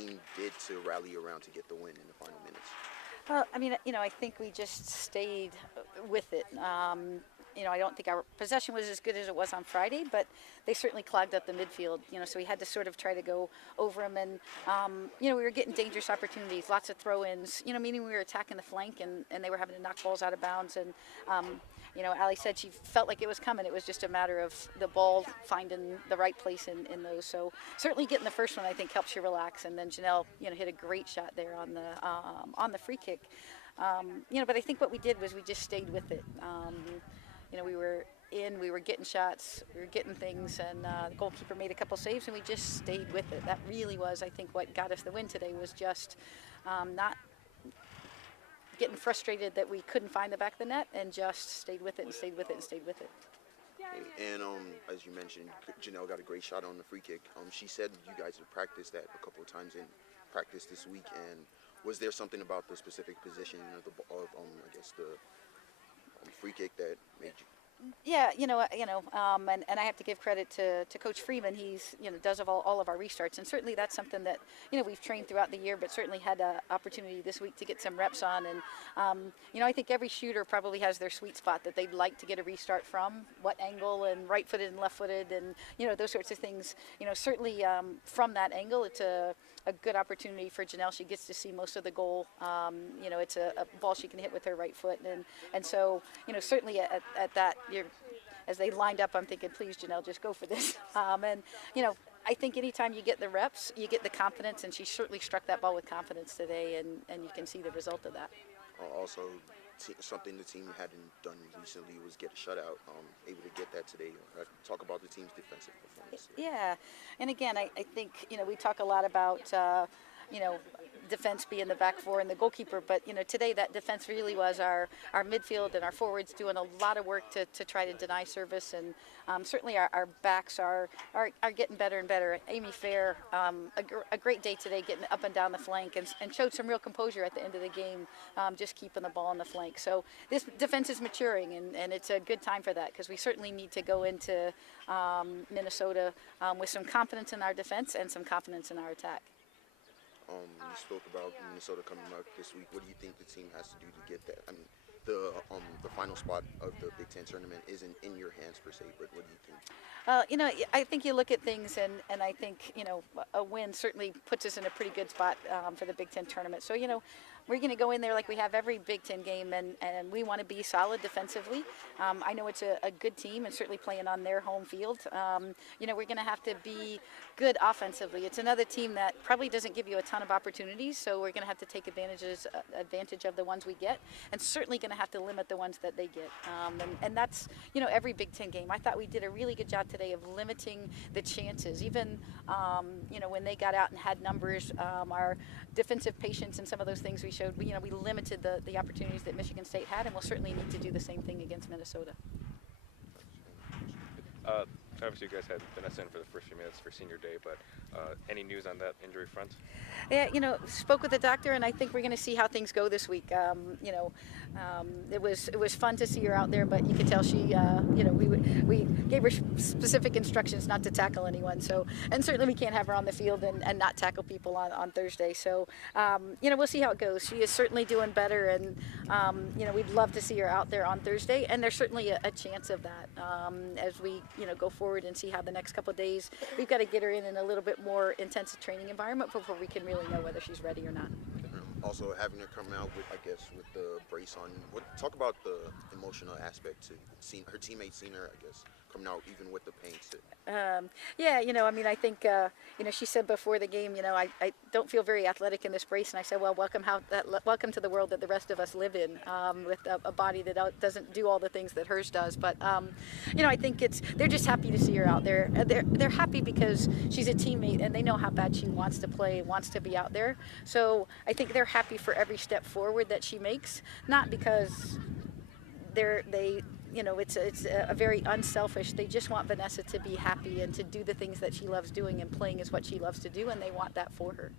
team did to rally around to get the win in the final minutes. Well, I mean, I think we just stayed with it. I don't think our possession was as good as it was on Friday, but they certainly clogged up the midfield. So we had to sort of try to go over them, and we were getting dangerous opportunities, lots of throw-ins. Meaning we were attacking the flank, and they were having to knock balls out of bounds. And Ali said she felt like it was coming. It was just a matter of the ball finding the right place in those. So certainly getting the first one, I think, helps you relax. And then Jannelle, hit a great shot there on the free kick. But I think what we did was we just stayed with it. We were getting shots, we were getting things, and the goalkeeper made a couple saves, and we just stayed with it. That really was, I think, what got us the win today, was just not getting frustrated that we couldn't find the back of the net, and just stayed with it and stayed with it and stayed with it. And as you mentioned, Jannelle got a great shot on the free kick. She said you guys have practiced that a couple of times in practice this week, and was there something about the specific position of the free kick that made you? Yeah, and I have to give credit to Coach Freeman. He's, does all of our restarts, and certainly that's something that, we've trained throughout the year, but certainly had an opportunity this week to get some reps on. And, I think every shooter probably has their sweet spot that they'd like to get a restart from, what angle, and right-footed and left-footed, and, those sorts of things. Certainly from that angle, it's a good opportunity for Jannelle. She gets to see most of the goal. It's a ball she can hit with her right foot, and so, certainly at that, as they lined up, I'm thinking, please, Jannelle, just go for this. I think anytime you get the reps, you get the confidence, and she certainly struck that ball with confidence today, and you can see the result of that. Also, something the team hadn't done recently was get a shutout. Able to get that today. Talk about the team's defensive performance today. Yeah, and again, I think, we talk a lot about, defense being the back four and the goalkeeper, but today that defense really was our midfield and our forwards doing a lot of work to try to deny service, and certainly our backs are getting better and better. Amy Fair, a great day today, getting up and down the flank, and showed some real composure at the end of the game, just keeping the ball on the flank. So this defense is maturing, and it's a good time for that, because we certainly need to go into Minnesota with some confidence in our defense and some confidence in our attack. You spoke about Minnesota coming up this week. What do you think the team has to do to get that? I mean, the final spot of the Big Ten tournament isn't in your hands per se, but what do you think? I think you look at things, and I think, a win certainly puts us in a pretty good spot for the Big Ten tournament. So, we're going to go in there like we have every Big Ten game, and we want to be solid defensively. I know it's a good team, and certainly playing on their home field. We're going to have to be good offensively. It's another team that probably doesn't give you a ton of opportunities, so we're going to have to take advantage of the ones we get, and certainly going to have to limit the ones that they get. And that's, every Big Ten game. I thought we did a really good job today of limiting the chances. Even, when they got out and had numbers, our defensive patience and some of those things we showed, we limited the opportunities that Michigan State had, and we'll certainly need to do the same thing against Minnesota. Obviously, you guys had Vanessa in for the first few minutes for senior day, but any news on that injury front? Yeah, spoke with the doctor, and I think we're going to see how things go this week. It was fun to see her out there, but you could tell she, we gave her specific instructions not to tackle anyone. So, and certainly we can't have her on the field and not tackle people on Thursday. So, we'll see how it goes. She is certainly doing better, and we'd love to see her out there on Thursday. And there's certainly a chance of that as we, go forward and see how the next couple of days. We've got to get her in a little bit more intensive training environment before we can really know whether she's ready or not. Also, having her come out with the brace on. Talk about the emotional aspect to seeing her teammates, seeing her, coming out even with the pain. I think, she said before the game, I don't feel very athletic in this brace, and I said, well, welcome to the world that the rest of us live in, with a body that doesn't do all the things that hers does. But, I think they're just happy to see her out there. They're happy because she's a teammate, and they know how bad she wants to play, wants to be out there. So I think they're happy for every step forward that she makes, not because it's a very unselfish. They just want Vanessa to be happy and to do the things that she loves doing, and playing is what she loves to do, and they want that for her.